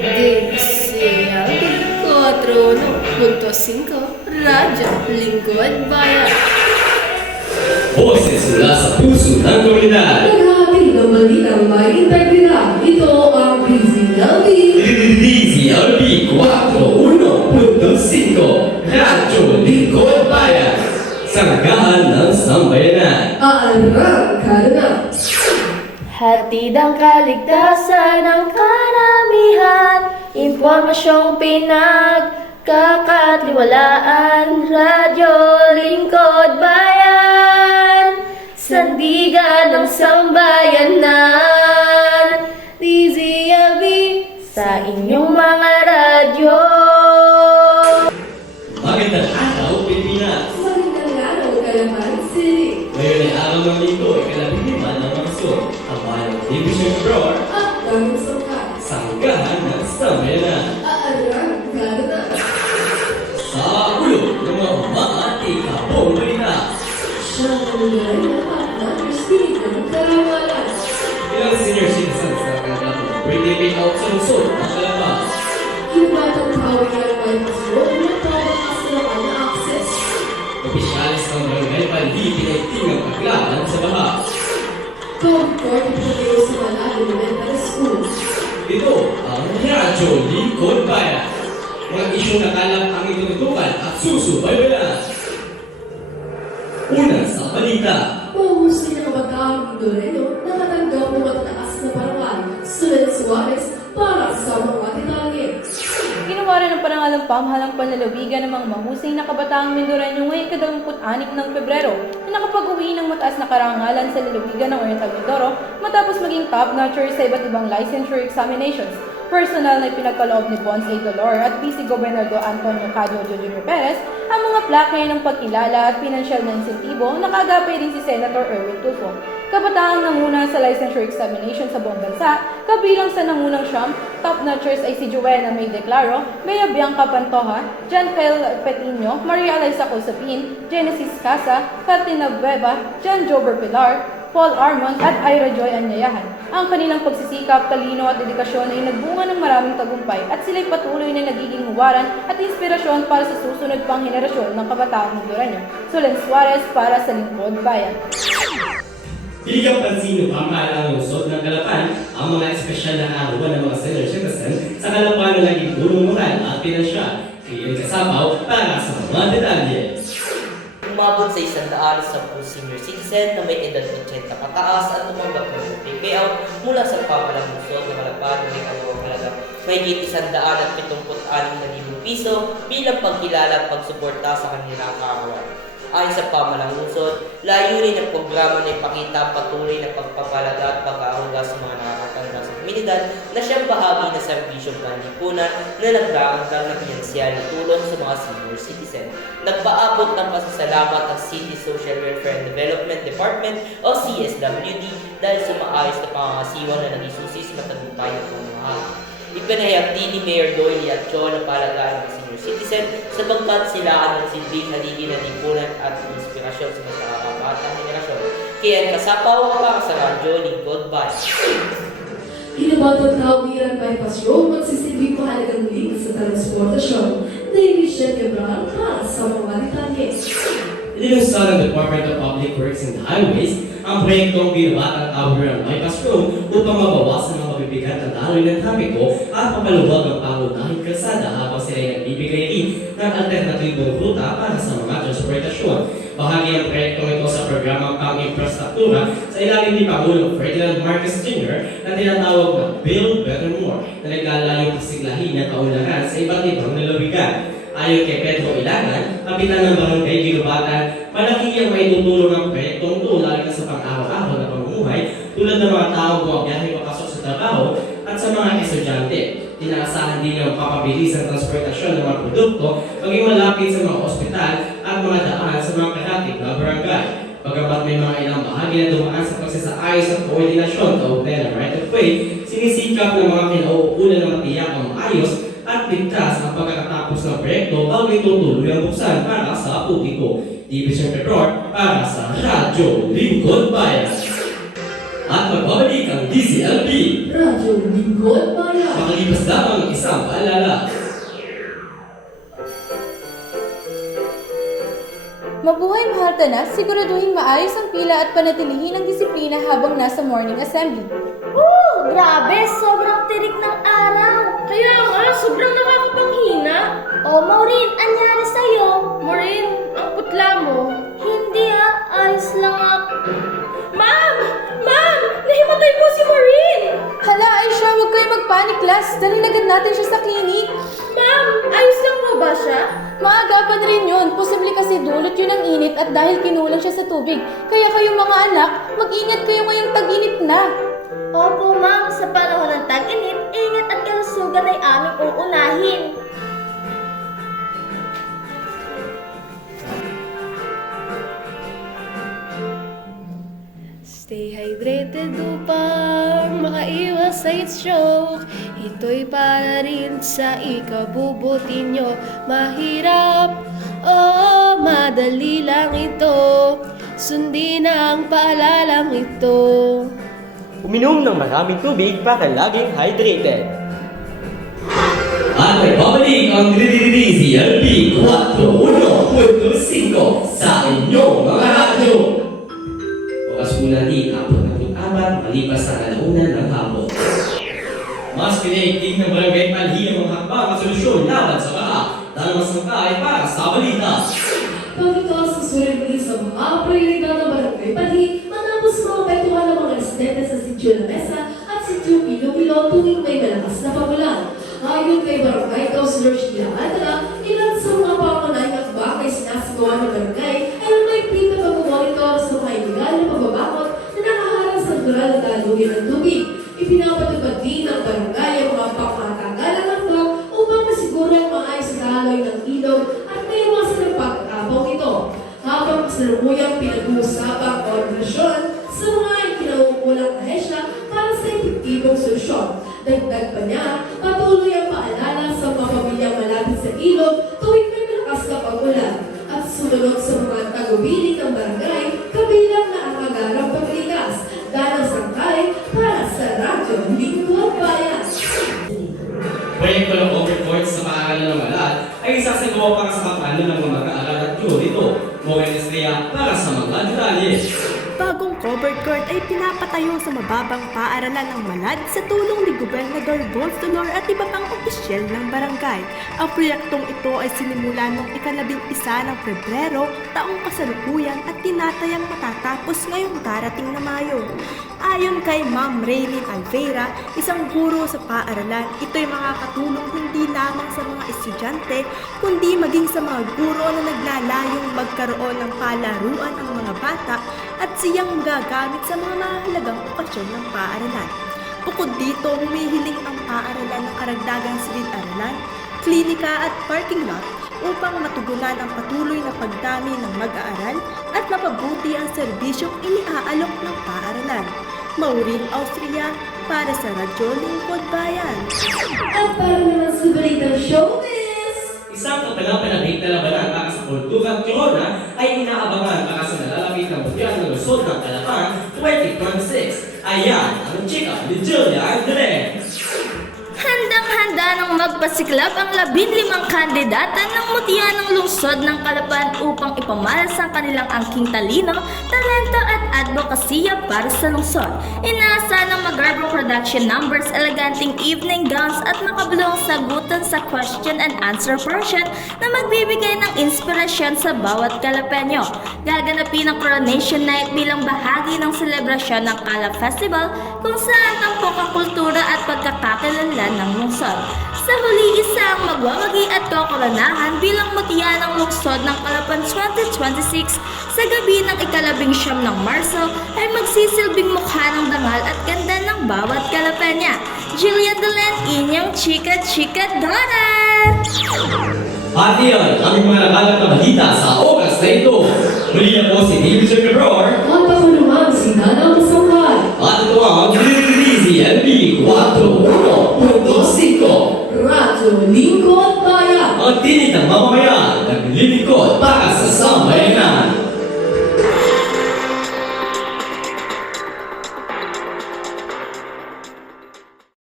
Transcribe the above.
4.1.5 Radyo Lingkod Bayan. Boses mula sa puso ng komunidad. Naghahatid ng balitang may integridad. Ito ang DZLB. DZLB 4.1.5 Radyo Lingkod Bayan. Sanggahan ng Sambayanan. Arangkada na. Hatid ang kaligtasan ng karamihan, impormasyong pinagkakatiwalaan, Radyo Lingkod Bayan, sandigan ng sambayanan, DZLB sa inyong mga radyo. Magandang araw, Pilipinas! Magandang araw, Calapan City. Ngayon ay araw ng linggo, ikalabing-lima ng Marso, ang Bayan Division Floor, At bagong sangka. Sanggahan ng Sambayanan. Arangkada na. Sa ulo ng mga umaati kapong balita. Siya ang nangyari lahat ng espiritu ng karawalan. Ilang senior citizens na kanilang pre-taping out sa lungsod ng Calabas. Inubatang tawag ng may pasyo na tawakas na ang access. Opisyalis ng barangay Pandi pinagtingang paglaban sa baha. Comfort ipinagay sa Malayo Elementary School. Ito ang Radyo Lingkod Bayan. Mga isyong nakalap ang itututukan at susubaybayan. Una sa balita. Mahuhusay na kabataang Mindoreno nakatanggap ng matataas na parangal. Sulit Suarez para sa mga detalye. Ginawa rin ng parangalang pamahalang panlalawigan ng mga mahusay na kabataang Mindoreno ngayong 26 ng Pebrero na nakapag-uwi ng mataas na karangalan sa lalawigan ng Oriental Mindoro matapos maging top-notcher sa iba't ibang licensure examinations. Personal na ipinagkaloob ni Bonds A. Dolor at Vice Gobernador Antonio Cadio Jr. Perez ang mga plake ng pagkilala at pinansyal na insentibo na kagapay din si Senator Erwin Tulfo. Kabataang nanguna sa licensure examination sa buong bansa, kabilang sa nangunang siyam, top-notchers ay si Joanna May Declaro, Bea Bianca Pantoja, John Kyle Petino, Maria Eliza Cosapin, Genesis Casa, Fatina Beba, John Jober Pilar, Paul Armand at Ira Joy Anyayahan. Ang kanilang pagsisikap, talino at dedikasyon ay nagbunga ng maraming tagumpay at sila'y patuloy na nagiging huwaran at inspirasyon para sa susunod pang henerasyon ng kabataang Hondureño. Sulen Suarez para sa Lingkod Bayan. Bigyan pansin ng pamahalang lungsod ng Calapan ang mga espesyal na arawan ng mga senior citizen sa Calapan na naging tulong moral at pinansyal. Kiyan Kasapaw para sa mga detalye. Umabot sa 110 senior citizen na may edad 80 pataas at tumanggap ng payout mula sa pamahalang lungsod ng Calapan na may kalawang halaga mahigit 176,000 piso bilang pagkilala at pagsuporta sa kanilang kaarawan. Ayon sa pamahalang lungsod, layunin ng programa na ipakita ang patuloy na pagpapalaga at pag-aahuluga sa mga nakakatanda sa komunidad na siyang bahagi ng serbisyong panlipunan na nagdarangdang ng pinansyal na tulong sa mga senior citizen. Nagpaabot ng pasasalamat ang City Social Welfare and Development Department o CSWD dahil sa maayos na pangangasiwa na nagisusi sa matagumpay ng pamamahala. Ipinahayag din ni Mayor Doyle at John ang palagaan ng senior citizen sapagkat sila ang silbing haligi ng lipunan at inspirasyon sa mas nakakabatang henerasyon. Kiyan Kasapaw para sa Radyo Lingkod Bayan. Inubatang tawiran bypass road magsisilbing mahalagang link sa transportasyon. David Shekebral para sa mga detalye. Inilunsad ng Department of Public Works and Highways ang proyektong Binabatang Tawiran Bypass Road upang mabawasan ang mabibigat na daloy ng trapiko at mapaluwag ang pangunahing kalsada habang sila ay nagbibigay rin ng alternatibong ruta para sa mga transportasyon. Bahagi ang proyektong ito sa programang pang-infrastruktura sa ilalim ni Pangulong Ferdinand Marcos Jr. na tinatawag na Build Better More na naglalayong pasiglahin ang kaunlaran sa iba't ibang lalawigan. Ayon kay Pedro Ilangan, kapitan ng Barangay Ginubatan, malaki ang maitutulong ang proyektong ito lalo na sa pang-araw-araw na pamumuhay tulad ng mga taong bumabiyahe papasok sa trabaho at sa mga estudyante. Inaasahan din ang papabilis ang transportasyon ng mga produkto maging malapit sa mga ospital at mga daan sa mga karatig na barangay. Bagamat may mga ilang bahagi na dumaan sa pagsasaayos at koordinasyon kaugnay ng right of way, sinisikap ng mga kinauukulan na matiyak ang maayos at ligtas ang pagkakatapos ng proyekto bago ito tuloy ang buksan para sa publiko. Division Report para sa Radyo Lingkod Bayan. At magbabalik ang DZLB. Radyo Lingkod Bayan. Makalipas lamang isang paalala. Mabuhay mahal na, siguraduhin maayos ang pila at panatilihin ang disiplina habang nasa morning assembly. Grabe! Sobrang tirik ng araw! Kaya nga, sobrang nakakapanghina. O, Maureen, anyari sa'yo? Maureen, ang putla mo. Hindi ayos lang ako. Ma'am! Ma'am! Nahimatay po si Maureen! Hala, Aisha, huwag kayo magpanic, class. Dalhin agad natin siya sa clinic. Ma'am! Ayos lang po ba siya? Maagapan rin yun. Posible kasi dulot yun ng init at dahil kinulang siya sa tubig. Kaya kayong mga anak, mag-ingat kayo ngayong tag-init na. Opo, ma'am. Sa panahon ng tag-init, ingat at kalusugan ay aming uunahin. Stay hydrated upang makaiwas sa heat stroke. Ito'y para rin sa ikabubuti nyo. Mahirap o madali lang ito. Sundin ang paalalang ito. Uminom ng maraming tubig para laging hydrated. At may babalik ang DZLB 4.1.5 sa inyong mga radyo. Bukas po natin 44 malipas sa alauna ng hapon. Mas pinaigting ng barangay palhi ang mga hakbang at solusyon laban sa baha dahil mas makay para sa balita. Pag ito ang susunod muli sa mga prioridad ng barangay Palhi, matapos mga kwentuhan ng mga residente sa Sitio La Mesa at Sitio Iloilo tuwing may malakas na pagulan. Ayon kay Barangay Councilor Sheila Adela, ilan sa mga pangunahing hakbang ay sinasagawa ng barangay ay ang maigpit na pag-monitor sa mga iligal na pagbabakot na nakaharang sa natural na daluyan ng tubig. Ipinapatupad din ng barangay ang mga pangmatagalang hakbang upang masiguro ang maayos na daloy ng ilog at may iwasan ng pagkakabaw nito. Habang kasalukuyang pinag-uusapang koordinasyon sa mga ikinauukulang ahensya para sa epektibong solusyon. Dagdag pa niya, patuloy ang paalala sa mga pamilyang malapit sa ilog tuwing may malakas na pagulan at sumunod sa mga tagubilin ng barangay kabilang na ang agarang paglikas. Danang Sangkay para sa Radyo Lingkod Bayan. Proyekto ng overcourt sa paaralan ng Malad ay isasagawa para sa kapano ng mga mag-aaral at guro nito. Moen Estrella para sa mga detalye. Bagong covered court ay pinapatayo sa mababang paaralan ng Malad sa tulong ni Gobernador Bols Dolor at iba pang opisyal ng barangay. Ang proyektong ito ay sinimula noong 11 ng Pebrero taong kasalukuyan at tinatayang matatapos ngayong darating na Mayo. Ayon kay Ma'am Raylene Alveira, isang guro sa paaralan, ito'y makakatulong hindi lamang sa mga estudyante, kundi maging sa mga guro na naglalayong magkaroon ng palaruan ang mga bata at siyang magagamit sa mga mahalagang okasyon ng paaralan. Bukod dito, humihiling ang paaralan ng karagdagang silid-aralan, klinika at parking lot upang matugunan ang patuloy na pagdami ng mag-aaral at mapabuti ang serbisyong iniaalok ng paaralan. Maureen Austria para sa Radyo Lingkod Bayan. At para naman sa balitang showbiz! Isang kapanapanabik na labanan para sa kultura at corona ay inaabangan para sa nalalapit ng Bukian ng Luzon ng Calapan 2026. Ayan ang chika ni Julia Andres. Handang-handa ng magpasiklab ang 15 kandidata ng mutya ng lungsod ng Calapan upang ipamalas ang kanilang angking talino, talento at advokasya para sa lungsod. Inaasa ng Magarbo production numbers, eleganting evening gowns at makabuluhang sagutan sa question and answer portion na magbibigay ng inspirasyon sa bawat Calapeño. Gaganapin ang coronation night bilang bahagi ng selebrasyon ng Cala Festival kung saan tampok ang kultura at pagkakakilala ng lungsod. Sa huli, isang magwawagi at kokoronahan bilang mutya ng lungsod ng Calapan 2026 sa gabi ng 19 ng Marso ay magsisilbing mukha ng dangal at ganda ng bawat Calapenya. Julia Delen, inyong chika-chika donut! At iyan, aming mga nakalap na balita sa oras na ito. Muli ako si David Jr. At ako naman si Dana Masangkay. At ito ang DZLB 4.1.5. Radyo Lingkod Bayan. Ang tinig ng mamamayan.